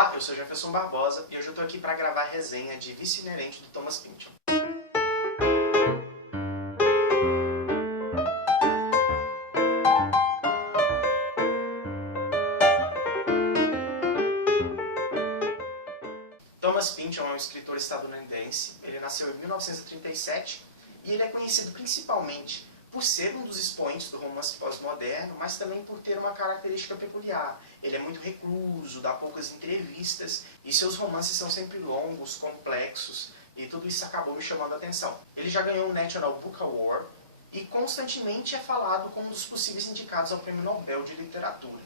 Olá, eu sou Jefferson Barbosa e hoje eu estou aqui para gravar a resenha de Vício Inerente do Thomas Pynchon. Thomas Pynchon é um escritor estadunidense. Ele nasceu em 1937 e ele é conhecido principalmente por ser um dos expoentes do romance pós-moderno, mas também por ter uma característica peculiar. Ele é muito recluso, dá poucas entrevistas, e seus romances são sempre longos, complexos, e tudo isso acabou me chamando a atenção. Ele já ganhou o National Book Award, e constantemente é falado como um dos possíveis indicados ao Prêmio Nobel de Literatura.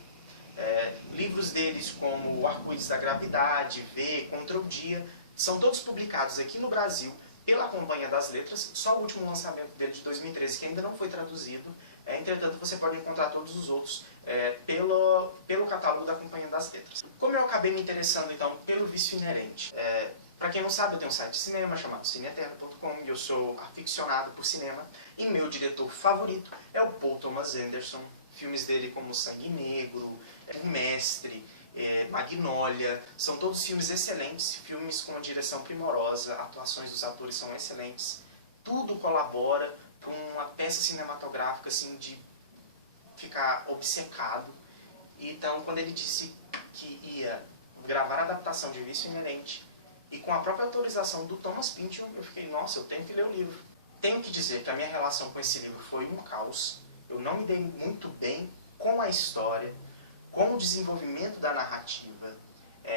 Livros deles como O Arco-Íris da Gravidade, V, Contra o Dia, são todos publicados aqui no Brasil pela Companhia das Letras, só o último lançamento dele de 2013, que ainda não foi traduzido. Entretanto, você pode encontrar todos os outros pelo catálogo da Companhia das Letras. Como eu acabei me interessando, então, pelo Vício Inerente? Para quem não sabe, eu tenho um site de cinema chamado cineeterno.com e eu sou aficionado por cinema. E meu diretor favorito é o Paul Thomas Anderson. Filmes dele como Sangue Negro, O Mestre, Magnolia, são todos filmes excelentes, filmes com uma direção primorosa, atuações dos atores são excelentes, tudo colabora para uma peça cinematográfica assim, de ficar obcecado. Então, quando ele disse que ia gravar a adaptação de Vício Inerente, e com a própria autorização do Thomas Pynchon, eu fiquei, nossa, eu tenho que ler o livro. Tenho que dizer que a minha relação com esse livro foi um caos, eu não me dei muito bem com a história, com o desenvolvimento da narrativa,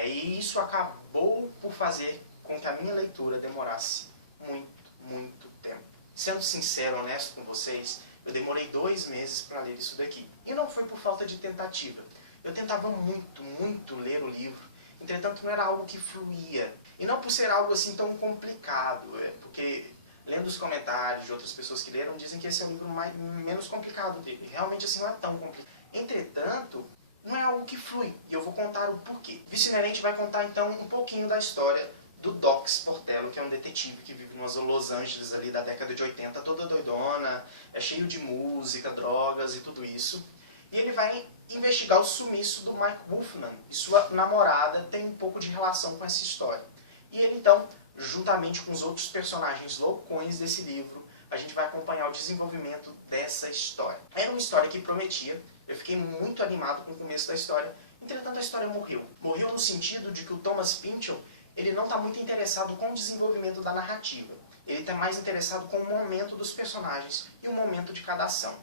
e isso acabou por fazer com que a minha leitura demorasse muito tempo. Sendo sincero, honesto com vocês, eu demorei 2 meses para ler isso daqui. E não foi por falta de tentativa. Eu tentava muito ler o livro, entretanto não era algo que fluía. E não por ser algo assim tão complicado, porque lendo os comentários de outras pessoas que leram, dizem que esse é o livro menos complicado dele. Realmente assim não é tão complicado. Entretanto, não é algo que flui, e eu vou contar o porquê. Vício Inerente vai contar então um pouquinho da história do Doc Sportello, que é um detetive que vive nos Los Angeles ali da década de 80, toda doidona, cheio de música, drogas e tudo isso. E ele vai investigar o sumiço do Mike Wolfman, e sua namorada tem um pouco de relação com essa história. E ele então, juntamente com os outros personagens loucões desse livro, a gente vai acompanhar o desenvolvimento dessa história. Era uma história que prometia. Eu fiquei muito animado com o começo da história, entretanto a história morreu. Morreu no sentido de que o Thomas Pynchon ele não está muito interessado com o desenvolvimento da narrativa. Ele está mais interessado com o momento dos personagens e o momento de cada ação.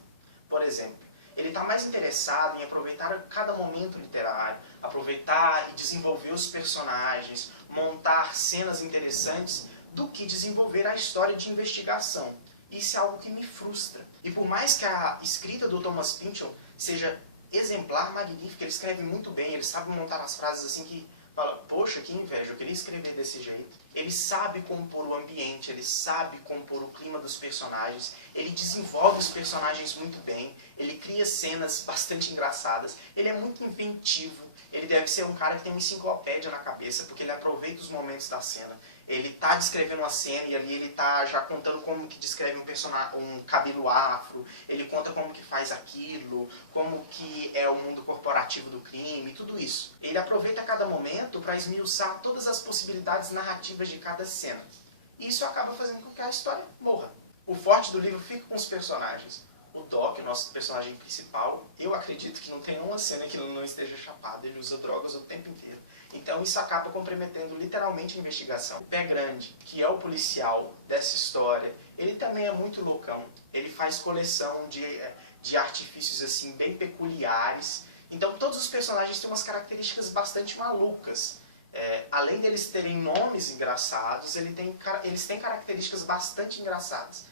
Por exemplo, ele está mais interessado em aproveitar cada momento literário, aproveitar e desenvolver os personagens, montar cenas interessantes, do que desenvolver a história de investigação. Isso é algo que me frustra. E por mais que a escrita do Thomas Pynchon seja exemplar, magnífica, ele escreve muito bem, ele sabe montar as frases assim que fala, poxa, que inveja, eu queria escrever desse jeito. Ele sabe compor o ambiente, ele sabe compor o clima dos personagens, ele desenvolve os personagens muito bem, ele cria cenas bastante engraçadas, ele é muito inventivo, ele deve ser um cara que tem uma enciclopédia na cabeça, porque ele aproveita os momentos da cena. Ele está descrevendo uma cena e ali ele está já contando como que descreve um cabelo afro, ele conta como que faz aquilo, como que é o mundo corporativo do crime, tudo isso. Ele aproveita cada momento para esmiuçar todas as possibilidades narrativas de cada cena. E isso acaba fazendo com que a história morra. O forte do livro fica com os personagens. O Doc, nosso personagem principal, eu acredito que não tem uma cena que ele não esteja chapado, ele usa drogas o tempo inteiro. Então isso acaba comprometendo literalmente a investigação. O Pé Grande, que é o policial dessa história, ele também é muito loucão. Ele faz coleção de artifícios assim bem peculiares. Então todos os personagens têm umas características bastante malucas. Além deles terem nomes engraçados, eles têm características bastante engraçadas.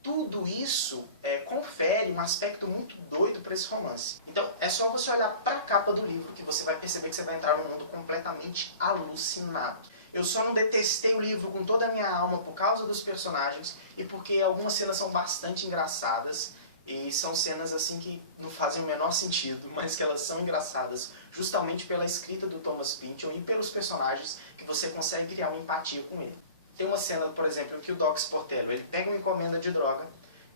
Tudo isso confere um aspecto muito doido para esse romance. Então é só você olhar para a capa do livro que você vai perceber que você vai entrar num mundo completamente alucinado. Eu só não detestei o livro com toda a minha alma por causa dos personagens e porque algumas cenas são bastante engraçadas e são cenas assim que não fazem o menor sentido, mas que elas são engraçadas justamente pela escrita do Thomas Pynchon e pelos personagens que você consegue criar uma empatia com ele. Tem uma cena, por exemplo, em que o Doc Sportello, ele pega uma encomenda de droga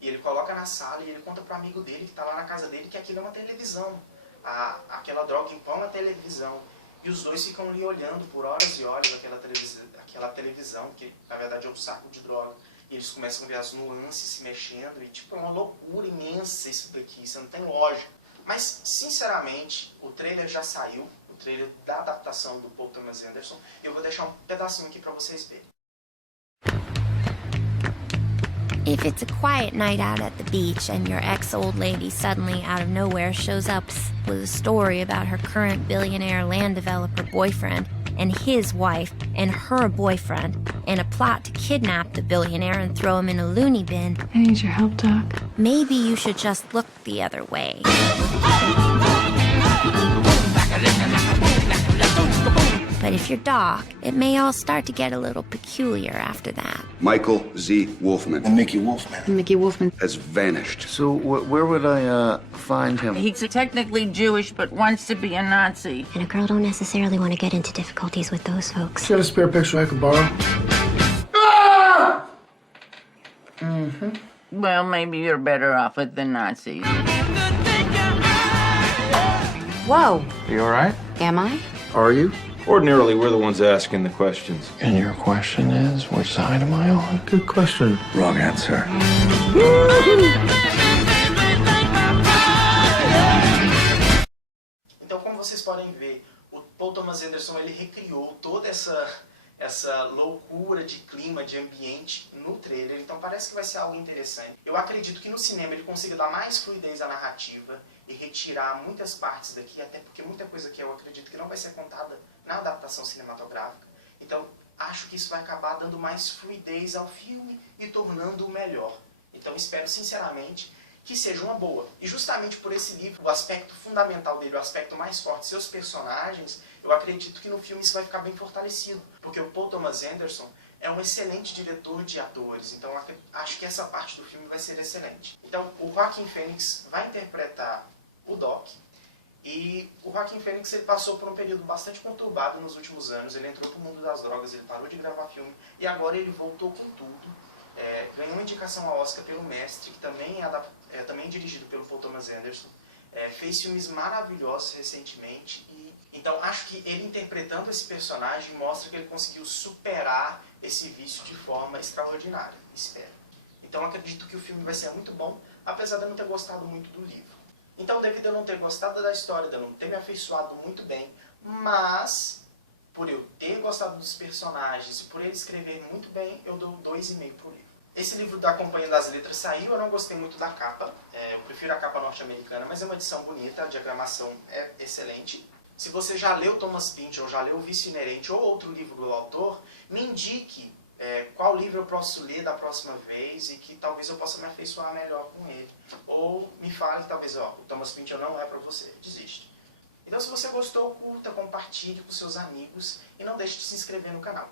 e ele coloca na sala e ele conta para o amigo dele que está lá na casa dele que aquilo é uma televisão. Aquela droga impõe uma televisão. E os dois ficam ali olhando por horas e horas aquela televisão, que na verdade é um saco de droga. E eles começam a ver as nuances se mexendo e tipo, é uma loucura imensa isso daqui, isso não tem lógica. Mas, sinceramente, o trailer já saiu, o trailer da adaptação do Paul Thomas Anderson. Eu vou deixar um pedacinho aqui pra vocês verem. If it's a quiet night out at the beach and your ex-old lady suddenly out of nowhere shows up with a story about her current billionaire land developer boyfriend and his wife and her boyfriend and a plot to kidnap the billionaire and throw him in a loony bin, I need your help, Doc. maybe you should just look the other way. But if you're Doc, it may all start to get a little peculiar after that. Michael Z. Wolfman And Mickey Wolfman. Mickey Wolfman. has vanished. So where would I find him? He's technically Jewish, but wants to be a Nazi. And a girl don't necessarily want to get into difficulties with those folks. You got a spare picture I could borrow? Well, maybe you're better off with the Nazis. Whoa, Are you all right? am I? Are you? Ordinarily, we're the ones asking the questions. And your question is, which side am I on? Good question. Wrong answer. Então, como vocês podem ver, o Paul Thomas Anderson ele recriou toda essa loucura de clima, de ambiente no trailer, então parece que vai ser algo interessante. Eu acredito que no cinema ele consiga dar mais fluidez à narrativa e retirar muitas partes daqui, até porque muita coisa que eu acredito que não vai ser contada na adaptação cinematográfica. Então, acho que isso vai acabar dando mais fluidez ao filme e tornando-o melhor. Então, espero sinceramente que seja uma boa. E justamente por esse livro, o aspecto fundamental dele, o aspecto mais forte, seus personagens, eu acredito que no filme isso vai ficar bem fortalecido. Porque o Paul Thomas Anderson é um excelente diretor de atores, então acho que essa parte do filme vai ser excelente. Então, o Joaquin Phoenix vai interpretar o Doc, e o Joaquin Phoenix ele passou por um período bastante conturbado nos últimos anos, ele entrou para o mundo das drogas, ele parou de gravar filme, e agora ele voltou com tudo. Ganhou uma indicação ao Oscar pelo Mestre, que também é também dirigido pelo Paul Thomas Anderson. Fez filmes maravilhosos recentemente. Então acho que ele interpretando esse personagem mostra que ele conseguiu superar esse vício de forma extraordinária, espero. Então acredito que o filme vai ser muito bom, apesar de eu não ter gostado muito do livro. Então, devido a eu não ter gostado da história, de eu não ter me afeiçoado muito bem, mas por eu ter gostado dos personagens e por ele escrever muito bem, eu dou 2,5 pro livro. Esse livro da Companhia das Letras saiu, eu não gostei muito da capa, eu prefiro a capa norte-americana, mas é uma edição bonita, a diagramação é excelente. Se você já leu Thomas Pynchon, já leu O Vício Inerente ou outro livro do autor, me indique qual livro eu posso ler da próxima vez e que talvez eu possa me afeiçoar melhor com ele. Ou me fale que talvez, o Thomas Pynchon não é para você, desiste. Então se você gostou, curta, compartilhe com seus amigos e não deixe de se inscrever no canal.